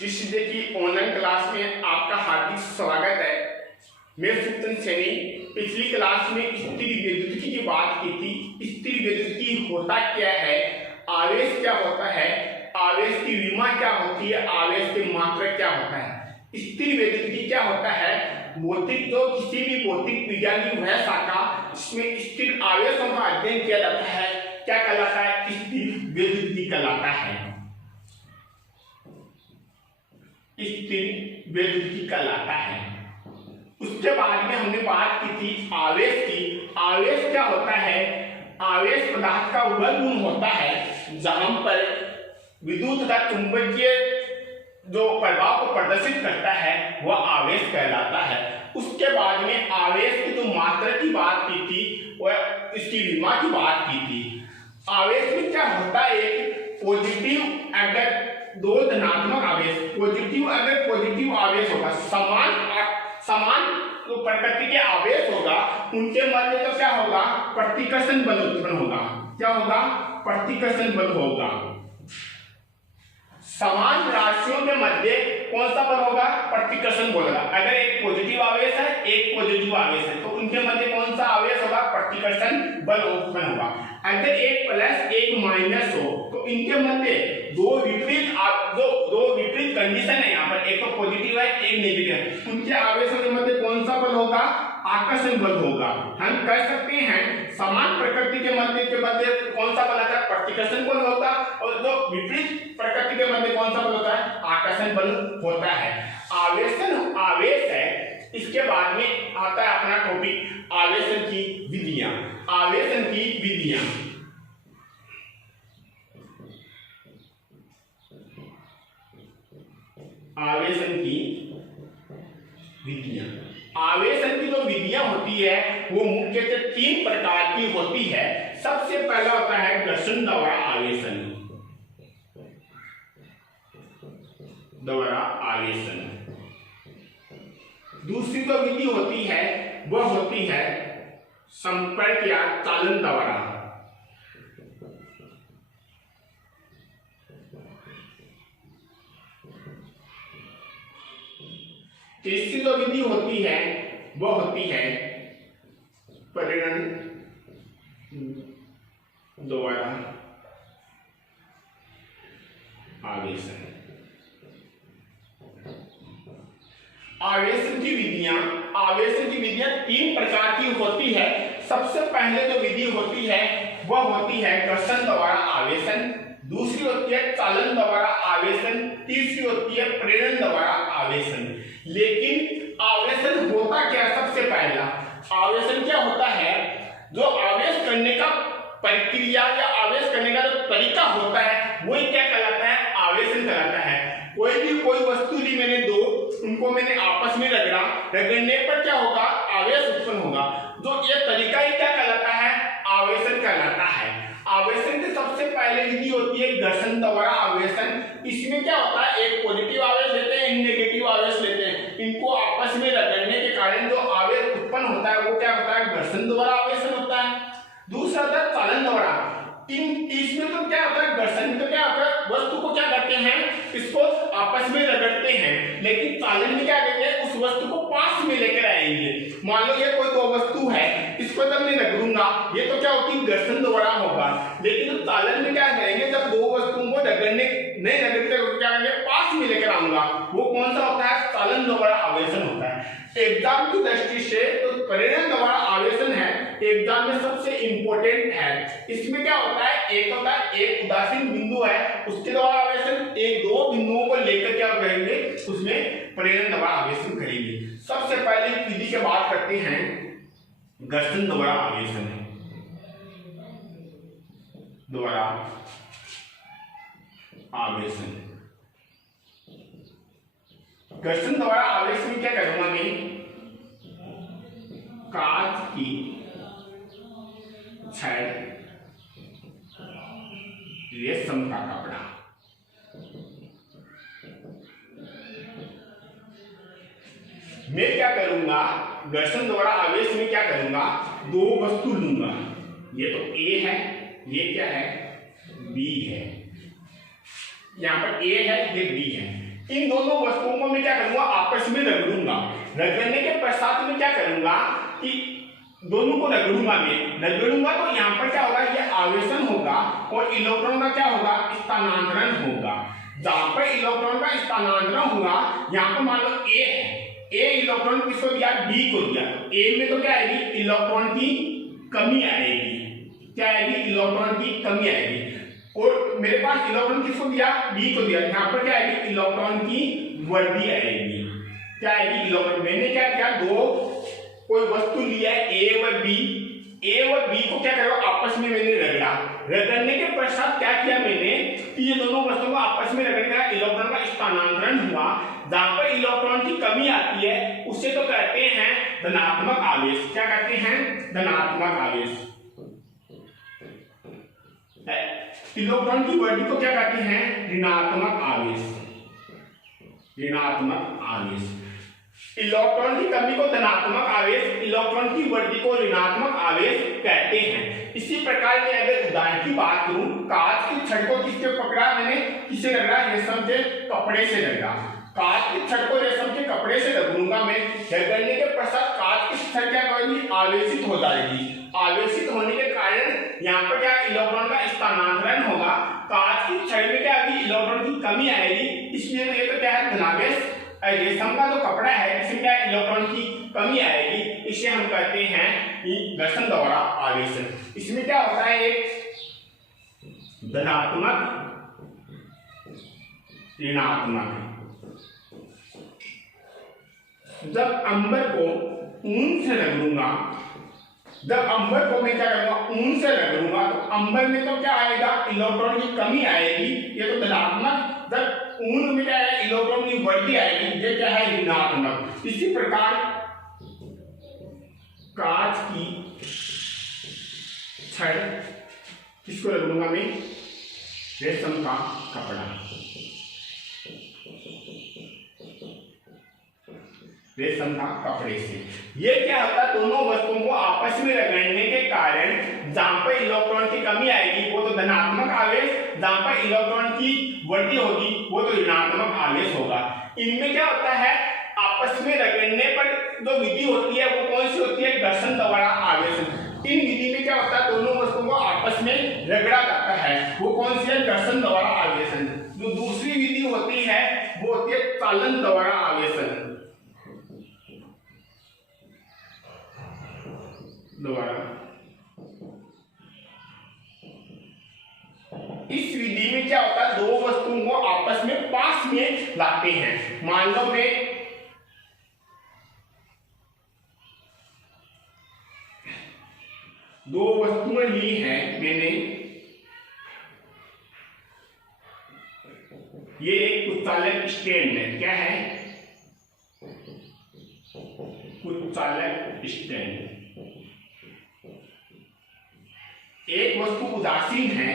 जिस की online class में आपका हार्दिक स्वागत है। मैं सुप्तन सैनी पिछली क्लास में स्थिर विद्युत की बात की थी। स्थिर विद्युत होता क्या है, आवेश क्या होता है, आवेश की विमा क्या होती है, आवेश की मात्रा क्या होता है। स्थिर विद्युत क्या होता है, भौतिक जो किसी भी भौतिक विज्ञान की वह शाखा जिसमें स्थिर आवेशों का अध्ययन किया जाता है क्या कहलाता है, स्थिर विद्युत कहलाता है। स्थिर विद्युत कहलाता है। उसके बाद में हमने बात की थी आवेश की। आवेश क्या होता है, आवेश पदार्थ का वह गुण होता है जहां पर विद्युत तथा चुंबकीय जो प्रभाव को प्रदर्शित करता है वह आवेश कहलाता है। उसके बाद में आवेश की जो मात्रा की बात की थी वह इसकी विमा की बात की थी। आवेश में क्या होता है, एक पॉजिटिव अगर दो धनात्मक आवेश, पॉजिटिव अगर पॉजिटिव आवेश होगा, समान जो प्रकृति के आवेश होगा उनके मध्य तो क्या होगा, प्रतिकर्षण बल उत्पन्न होगा। क्या होगा, प्रतिकर्षण बल होगा। समान राशियों के मध्य कौन सा बल होगा, प्रतिकर्षण बल होगा। अगर एक पॉजिटिव आवेश है एक पॉजिटिव आवेश है तो उनके मध्य कौन सा आवेश होगा, प्रतिकर्षण बल उत्पन्न होगा। अगर एक प्लस एक माइनस हो तो इनके मध्य दो विपरीत कंडीशन है। यहाँ पर एक तो पॉजिटिव है एक नेगेटिव है, उनके आवेशों के मध्य कौन सा बल होगा, आकर्षण बल होगा। हम कह सकते हैं समान प्रकृति के मध्य कौन सा बल आता है, प्रतिकर्षण बल होगा, और जो विपरीत प्रकृति के मध्य कौन सा बल होता है, आकर्षण बल होता है। आवेश है। इसके बाद में आता है अपना टॉपिक आवेशन की विधियां। आवेशन की विधियां, आवेशन की विधियां। आवेशन की जो विधियां होती है वो मुख्यतः तीन प्रकार की होती है। सबसे पहला होता है घर्षण द्वारा आवेशन, दूसरी जो विधि होती है वह होती है संपर्क या चालन द्वारा। तीसरी जो विधि होती है वह होती है प्रेरण द्वारा आवेशन। आवेशन की विधियां तीन प्रकार की होती है। सबसे पहले जो विधि होती है वह होती है घर्षण द्वारा आवेशन, दूसरी होती है चालन द्वारा आवेशन, तीसरी होती है प्रेरण द्वारा आवेशन। लेकिन आवेशन होता क्या, सबसे पहला आवेशन क्या होता है, जो आवेश करने का प्रक्रिया या आवेश करने का जो तरीका होता है वही क्या कहलाता है, आवेशन कहलाता है। कोई वस्तु ली मैंने दो, उनको मैंने आपस में रगड़ने पर क्या होगा, आवेश उत्पन्न होगा। जो ये तरीका ही क्या कहलाता है, आवेशन कहलाता है। आवेशन की सबसे पहले विधि होती है घर्षण द्वारा आवेशन। इसमें क्या होता है, एक पॉजिटिव आवेश लेते हैं एक नेगेटिव आवेश लेते हैं, इनको आपस में रगड़ने के कारण जो आवेश उत्पन्न होता है वो क्या होता है, घर्षण द्वारा आवेशन होता है। दूसरा होता है चालन द्वारा। इसमें तो क्या होता है, घर्षण में तो क्या होता है, वस्तु को क्या करते हैं, इसको आपस में रगड़ते हैं, लेकिन चालन में क्या करेंगे, उस वस्तु को पास में लेकर आएंगे। मान लो ये कोई दो वस्तु है, इसको जब मैं रगड़ूंगा ये तो क्या होती है, घर्षण द्वारा होगा। लेकिन तो चालन में क्या करेंगे, जब दो वस्तुओं को नहीं रगड़ते क्या करेंगे, पास में लेकर आऊंगा, वो कौन सा होता है, चालन द्वारा आवेशन होता है। एग्जाम की दृष्टि से तो प्रेरण द्वारा आवेशन है, एग्जाम में सबसे इंपॉर्टेंट है। इसमें क्या होता है, एक होता है एक उदासीन बिंदु है उसके द्वारा आवेशन, एक दो बिंदुओं को लेकर क्या करेंगे, उसमें प्रेरण द्वारा आवेशन करेंगे। सबसे पहले विधि की बात करते हैं घर्षण द्वारा आवेशन घर्षण द्वारा आवेशन में क्या करूंगा, मैं कांच की छड़, रेशम का कपड़ा, मैं क्या करूंगा, घर्षण द्वारा आवेश में क्या करूंगा, दो वस्तु लूंगा, ये तो ए है, ये क्या है, बी है। यहाँ पर ए है, ये बी है। इन दोनों वस्तुओं को मैं क्या करूंगा, आपस में रगड़ूंगा। रगड़ने के पश्चात मैं क्या करूंगा कि दोनों को रगड़ूंगा। मैं रगड़ूंगा तो यहाँ पर क्या होगा, ये आवेशन होगा और इलेक्ट्रॉन का क्या होगा, स्थानांतरण होगा। जहां पर इलेक्ट्रॉन का स्थानांतरण होगा, यहाँ पर मान लो ए है, ए इलेक्ट्रॉन किसको दिया, बी को दिया। ए में तो क्या आएगी, इलेक्ट्रॉन की कमी आएगी। क्या आएगी, इलेक्ट्रॉन की कमी आएगी। और मेरे पास इलेक्ट्रॉन किसको दिया, बी को दिया। यहाँ पर क्या आएगी, इलेक्ट्रॉन की वृद्धि आएगी। क्या आएगी, इलेक्ट्रॉन। मैंने क्या किया, दो कोई वस्तु लिया है ए व बी, ए व बी को क्या करो, आपस में मैंने रगड़ा। रगड़ने के पश्चात क्या किया मैंने कि ये दोनों वस्तुओं को आपस में रगड़ने का इलेक्ट्रॉन का स्थानांतरण हुआ। जहां पर इलेक्ट्रॉन की कमी आती है उसे तो कहते हैं धनात्मक आवेश। क्या कहते हैं, धनात्मक आवेश। इलेक्ट्रॉन की वृद्धि को क्या कहते हैं, ऋणात्मक आवेश। ऋणात्मक आवेश। इलेक्ट्रॉन की कमी को धनात्मक आवेश, इलेक्ट्रॉन की वृद्धि को ऋणात्मक आवेश कहते हैं। इसी प्रकार मैं अगर उदाहरण की बात करूं, कांच की छड़ को किससे पकड़ा मैंने, किससे रगड़ा, रेशम के कपड़े से रगड़ा। कांच की छड़ को रेशम के कपड़े से रगड़ूंगा मैं। रगड़ने के पश्चात कांच की छड़ क्या करेगी, आवेशित हो जाएगी। आवेशित होने के कारण यहाँ पर क्या, इलेक्ट्रॉन का स्थानांतरण होगा। कांच की छड़ में क्या आएगी, इलेक्ट्रॉन की कमी आएगी। इसलिए ये तो क्या है, धनावेश। रेशम का जो कपड़ा है इसमें क्या, इलेक्ट्रॉन की कमी आएगी। इसे हम कहते हैं घर्षण द्वारा आवेशन। इसमें क्या होता है, एक धनात्मक, ऋणात्मक। जब अंबर को ऊन से रगड़ूंगा, जब अंबर को मैं क्या करूंगा, ऊन से रगड़ूंगा, तो अंबर में तो क्या आएगा, इलेक्ट्रॉन की कमी आएगी। ये तो धनात्मक। जब ऊन में क्या है, इलेक्ट्रॉन की वृद्धि आएगी। ये क्या है, ऋणात्मक। इसी प्रकार कांच की छड़ किसको रगड़ूंगा मैं, रेशम का कपड़ा। रेशम का कपड़े से ये क्या होता है, दोनों वस्तुओं को आपस में रगड़ने के कारण जहां पर इलेक्ट्रॉन की कमी आएगी वो तो धनात्मक आवेश, जहां पर इलेक्ट्रॉन की वृद्धि होगी वो तो ऋणात्मक आवेश होगा। इनमें क्या होता है, आपस में रगड़ने पर जो विधि होती है वो कौन सी होती है, घर्षण द्वारा आवेशन। इन विधि में क्या होता है, दोनों वस्तुओं को आपस में रगड़ा जाता है, वो कौन सी है, घर्षण द्वारा आवेशन। जो दूसरी विधि होती है वो होती है चालन द्वारा आवेशन। द्वारा इस विधि में क्या होता है, दो वस्तुओं को आपस में पास में लाते हैं। मान लो मैं दो वस्तुएं ली हैं मैंने, ये एक कुचालक स्टैंड है। क्या है, कुचालक स्टैंड। एक वस्तु उदासीन है,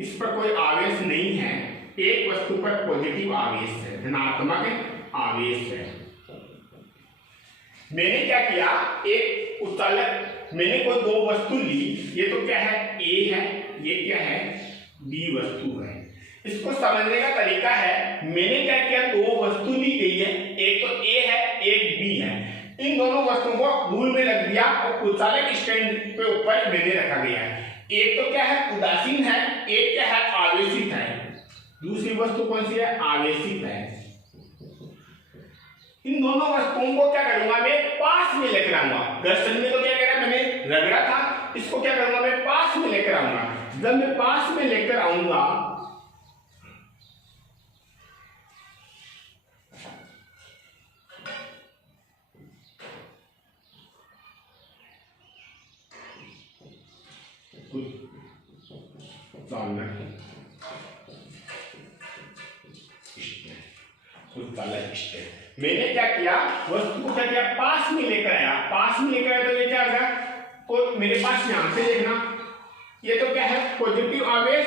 इस पर कोई आवेश नहीं है। एक वस्तु पर पॉजिटिव आवेश है, धनात्मक आवेश है। मैंने क्या किया, एक उचालक, मैंने कोई दो वस्तु ली। ये तो क्या है, ए है, ये क्या है, बी वस्तु है। इसको समझने का तरीका है, मैंने क्या किया, दो वस्तु ली गई है, एक तो ए है, एक बी है। इन दोनों वस्तुओं को धूल में रख दिया और कुचालक स्टैंड पे ऊपर मैंने रखा गया है। एक तो क्या है, उदासीन है, एक क्या है, आवेशित है। दूसरी वस्तु कौन सी है, आवेशित है। इन दोनों वस्तुओं को क्या करूंगा मैं, पास में लेकर आऊंगा। घर्षण में तो क्या करा मैंने, रगड़ा था, इसको क्या करूंगा मैं, पास में लेकर आऊंगा। जब मैं पास में लेकर आऊंगा मैंने क्या किया, वस्तु को क्या किया, पास में लेकर आया। पास में लेकर आया तो ये क्या होगा, तो मेरे पास यहां से देखना, ये तो क्या है, पॉजिटिव आवेश।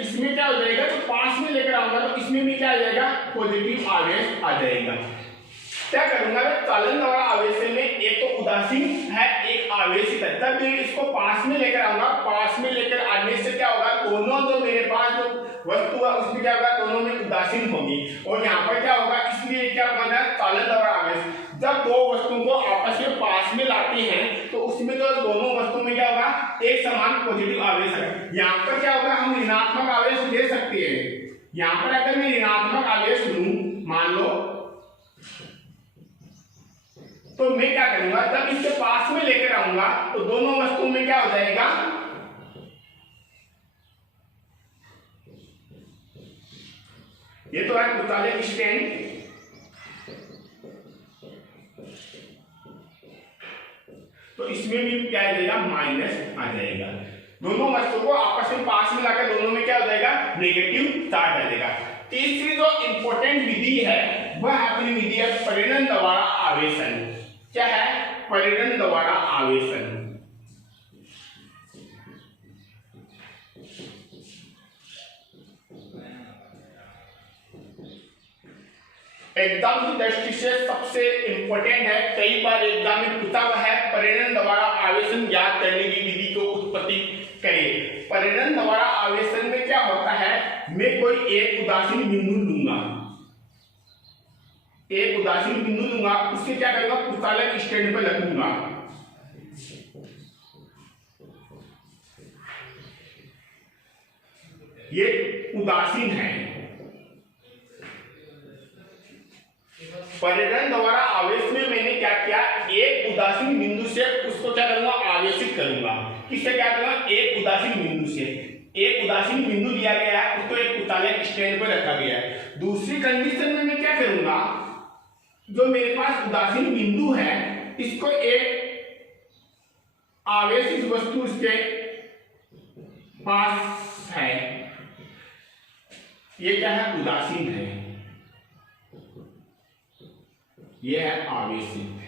इसमें क्या हो जाएगा, तो पास में लेकर आऊंगा तो इसमें भी क्या आ जाएगा, पॉजिटिव आवेश आ जाएगा। क्या करूंगा मैं, चालन द्वारा आवेश में एक तो उदासीन है, एक आवेशित है। तब मैं इसको पास में लेकर आऊंगा। पास में लेकर आने से क्या होगा, दोनों जो मेरे पास जो वस्तु है उसमें क्या होगा, दोनों में उदासीन होगी। और यहाँ पर क्या होगा, इसलिए क्या होगा, चालन द्वारा आवेश। जब दो वस्तुओं को आपस में पास में लाते हैं तो उसमें जो दोनों वस्तुओं में क्या होगा, एक समान पॉजिटिव आवेश है। यहाँ पर क्या होगा, हम ऋणात्मक आवेश ले सकते हैं। यहाँ पर अगर मैं ऋणात्मक आवेश लूं, मान लो, तो मैं क्या करूंगा, जब इसके पास में लेकर आऊंगा तो दोनों वस्तुओं में क्या हो जाएगा, ये तो है कुचालक स्टैंड, तो इसमें भी क्या आ जाएगा, माइनस आ जाएगा। दोनों वस्तु को आपस में पास में लाकर दोनों में क्या हो जाएगा, नेगेटिव चार्ज आ जाएगा। तीसरी जो इंपॉर्टेंट विधि है वह अपनी विधि है परिणन द्वारा आवेशन। क्या है, परिणन द्वारा आवेशन। एग्जाम की दृष्टि से सबसे इंपॉर्टेंट है, कई बार एग्जाम में पूछा हुआ है, परिणन द्वारा आवेशन ज्ञात करने की विधि को उत्पत्ति करें। परिणन द्वारा आवेशन में क्या होता है, मैं कोई एक उदासीन बिंदु लूंगा, एक उदासीन बिंदु लूंगा, उससे क्या करूंगा, कुचालक स्टैंड पर रखूंगा। ये उदासीन है। परिणन द्वारा आवेश में मैंने क्या किया, एक उदासीन बिंदु से उसको क्या करूंगा, आवेशित करूंगा। किससे क्या करूंगा, एक उदासीन बिंदु से। एक उदासीन बिंदु लिया गया है, उसको एक कुचालक स्टैंड पर रखा गया है। दूसरी कंडीशन में मैं क्या करूंगा, जो मेरे पास उदासीन बिंदु है इसको एक आवेशित वस्तु उसके पास है, ये क्या है, उदासीन है, ये है आवेशित।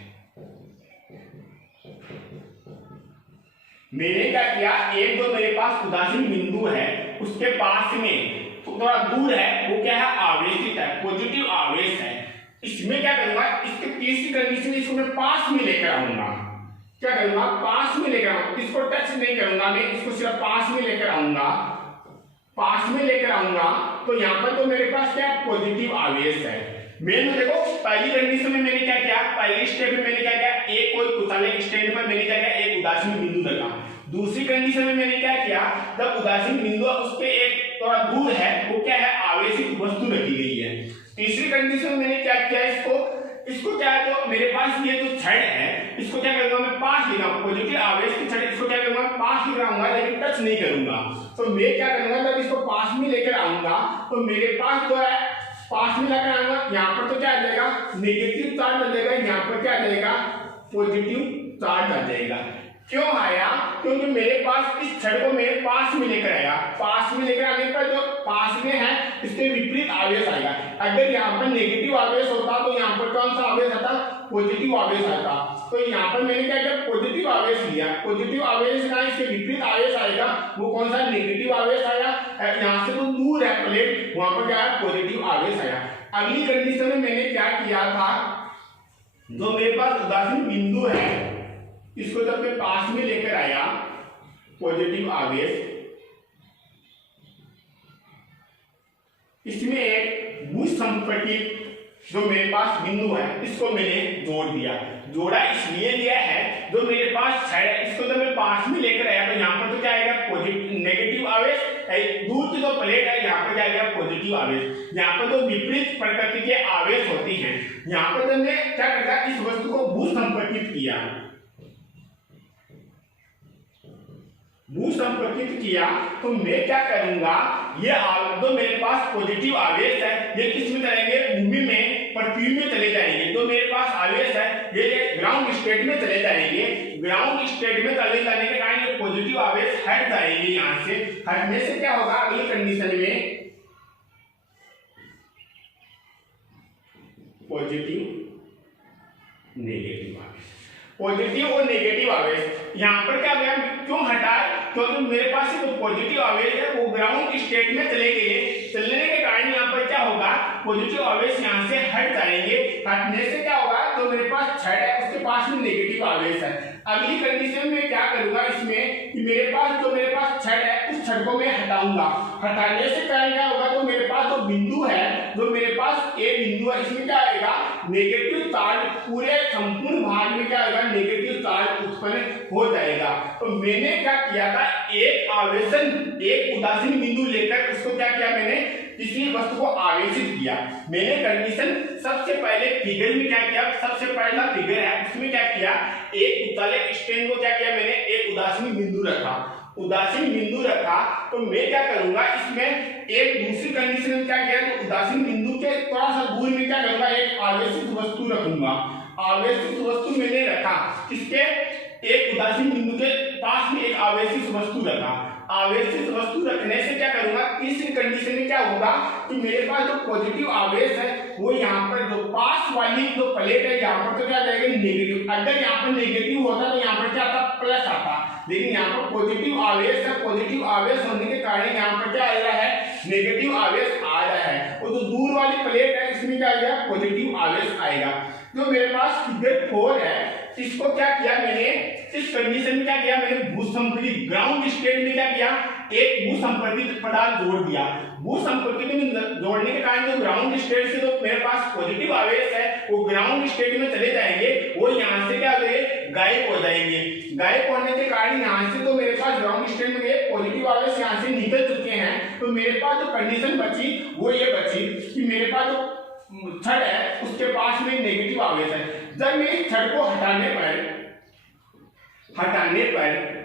मैंने क्या किया, एक जो मेरे पास उदासीन बिंदु है उसके पास में थोड़ा दूर है, वो क्या है, आवेशित है, पॉजिटिव आवेश है। इसमें क्या करूंगा, इसके तीसरी कंडीशन, इसको मैं पास में लेकर आऊंगा। क्या करूंगा, पास में लेकर आऊंगा, इसको टच नहीं करूंगा मैं, इसको सिर्फ पास में लेकर आऊंगा। पास में लेकर आऊंगा तो यहाँ पर तो मेरे पास क्या, पॉजिटिव आवेश है। मैंने देखो पहली कंडीशन में मैंने क्या किया, पहली स्टेप में मैंने क्या किया, एक कोई कुचालक स्टैंड पर मैंने क्या किया, एक उदासीन बिंदु रखा। दूसरी कंडीशन में मैंने क्या किया, जब उदासीन बिंदु उसके एक थोड़ा दूर है, वो क्या है, आवेशित वस्तु रखी गई है। तीसरी कंडीशन में मैंने क्या किया, इसको क्या है, तो मेरे पास ये जो छड़ है इसको क्या करूंगा, मैं पास लेगा, पॉजिटिव आवेश की छड़, इसको क्या करूंगा, पास लेकर आऊंगा, लेकिन टच नहीं करूंगा। तो मैं क्या करूंगा, जब इसको पास में लेकर आऊंगा तो मेरे पास जो है, पास में लेकर आऊंगा, यहाँ पर तो क्या आ जाएगा, नेगेटिव चार्ज आ जाएगा, यहाँ पर क्या आ जाएगा, पॉजिटिव चार्ज आ जाएगा। क्यों आया, क्योंकि मेरे पास इस छड़ को मेरे पास में लेकर आया, पास में लेकर आने पर जो पास में है इसके विपरीत आवेश आएगा। अगर यहाँ पर नेगेटिव आवेश होता तो यहाँ पर कौन सा आवेश आता, पॉजिटिव आवेश आता। तो यहाँ पर मैंने क्या किया, पॉजिटिव आवेश लिया, पॉजिटिव आवेश का इसके विपरीत आवेश आएगा, वो कौन सा, नेगेटिव आवेश आया। यहाँ से तो दूर है प्लेट, वहां पर क्या है, पॉजिटिव आवेश आया। अगली कंडीशन में मैंने क्या किया था, जो मेरे पास उदासीन बिंदु है इसको जब मैं पास में लेकर आया, पॉजिटिव आवेश, इसमें एक भू संपर्कित जो मेरे पास बिंदु है इसको मैंने जोड़ दिया। जोड़ा इसलिए लिया है, जो मेरे पास छड़ है इसको जब मैं पास में लेकर आया तो यहाँ पर तो क्या आएगा, पॉजिटिव नेगेटिव आवेश, दूर की जो प्लेट है यहाँ पर क्या आएगा, पॉजिटिव आवेश। यहाँ पर जो विपरीत प्रकृति के आवेश होती हैं, यहाँ पर जब मैं क्या करता, इस वस्तु को भू संपर्कित किया, भू संपर्कित किया, तो मैं क्या करूंगा, ये जो मेरे पास पॉजिटिव आवेश है ये किस में चलेंगे, भूमि में, पृथ्वी में चले जाएंगे। जो मेरे पास आवेश है ये ग्राउंड स्टेट में चले जाएंगे। ग्राउंड स्टेट में चले जाने के कारण ये पॉजिटिव आवेश हट जाएंगे। यहाँ से हटने से क्या होगा, अगली कंडीशन में पॉजिटिव नेगेटिव आवेश, पॉजिटिव और नेगेटिव आवेश यहाँ पर क्या गया, क्यों हटा, क्योंकि मेरे पास जो पॉजिटिव आवेश है वो ग्राउंड स्टेट में चले गए, चलने के कारण यहाँ पर क्या होगा, पॉजिटिव आवेश यहाँ से हट जाएंगे। हटने से क्या होगा, जो मेरे पास छड़ है उसके पास में नेगेटिव आवेश है, अगली कंडीशन में क्या करूंगा इसमें कि मेरे पास छड़ है, उस छड़ को मैं हटाऊंगा। हटाने से क्या होगा, तो मेरे पास जो बिंदु है, जो मेरे पास ए बिंदु है, इसमें क्या आएगा, नेगेटिव चार्ज, पूरे संपूर्ण भाग में क्या आएगा, नेगेटिव चार्ज उत्पन्न हो जाएगा। तो मैंने क्या किया था, एक आवेशन, एक उदासीन बिंदु लेकर उसको क्या किया, मैंने किसी वस्तु को आवेशित किया। मैंने कंडीशन सबसे पहले फिगर में क्या किया, सबसे पहला फिगर है उसमें क्या किया, एक उत्तलक स्टैंड को क्या किया, मैंने एक उदासीन बिंदु रखा। उदासीन बिंदु रखा तो मैं क्या करूंगा, इसमें एक दूसरी कंडीशन में क्या किया, तो उदासीन बिंदु के थोड़ा सा दूर में क्या करूंगा, एक आवेशित वस्तु रखूंगा। आवेशित वस्तु मैंने रखा किसके, एक उदासीन बिंदु के पास में एक आवेशित वस्तु रखा। आवेशित वस्तु रखने से क्या करूंगा, तीसरी कंडीशन में क्या होगा कि मेरे पास जो पॉजिटिव आवेश है वो यहाँ पर जो पास वाली जो प्लेट है यहाँ पर तो क्या जाएगा, नेगेटिव। अगर यहाँ पर नेगेटिव होता तो यहाँ पर क्या आता, प्लस आता, लेकिन यहाँ पर पॉजिटिव आवेश है। पॉजिटिव आवेश होने के कारण यहाँ पर क्या आ रहा है, नेगेटिव आवेश आ रहा है। और जो दूर वाली प्लेट है इसमें क्या आएगा, पॉजिटिव आवेश आएगा। जो मेरे पास फिगर 4 है, इसको क्या किया मैंने, इस कंडीशन में क्या किया मैंने, भूसंपर्कित ग्राउंड स्टेट में क्या किया, एक भूसंपर्कित पदार्थ जोड़ दिया। भूसंपर्कित में जोड़ने के कारण जो ग्राउंड स्टेट से जो मेरे पास पॉजिटिव आवेश है वो ग्राउंड स्टेट में चले जाएंगे, वो यहाँ से क्या हो जाएंगे, गायब हो जाएंगे। गायब होने के कारण यहाँ से तो मेरे पास ग्राउंड स्टेट में पॉजिटिव आवेश यहाँ से निकल चुके हैं। तो मेरे पास जो कंडीशन बची वो ये बची कि मेरे पास जो छड़ है उसके पास में नेगेटिव आवेश है। जब मैं इस छड़ को हटाने पर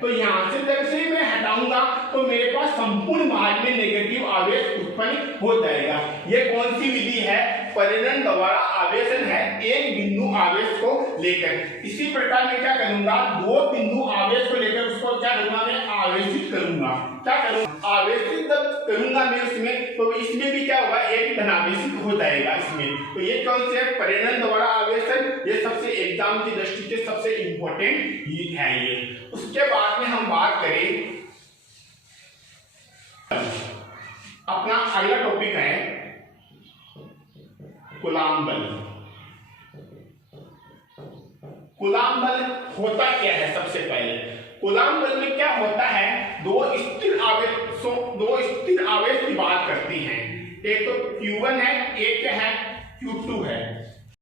तो यहां से जब से मैं हटाऊंगा तो मेरे पास संपूर्ण भाग में नेगेटिव आवेश उत्पन्न हो जाएगा। ये कौन सी विधि है, परिणन द्वारा आवेशन है, एक बिंदु आवेश को लेकर। इसी प्रकार मैं क्या करूंगा, दो बिंदु आवेश को लेकर उसको क्या करूंगा, मैं आवेशित करूंगा। क्या करूंगा, आवेशित जब करूंगा मैं उसमें, तो इसमें भी क्या होगा, एक धनावेशित हो जाएगा इसमें। तो ये कौन से परिणन द्वारा आवेशन, ये सबसे एग्जाम की दृष्टि से सबसे इंपॉर्टेंट है ये। उसके बाद में हम बात करें, अपना अगला टॉपिक है कूलाम बल। कूलाम बल होता क्या है, सबसे पहले कूलाम बल में क्या होता है, दो स्थिर आवेश की बात करती हैं। एक तो Q1 है, एक क्या है, Q2 है।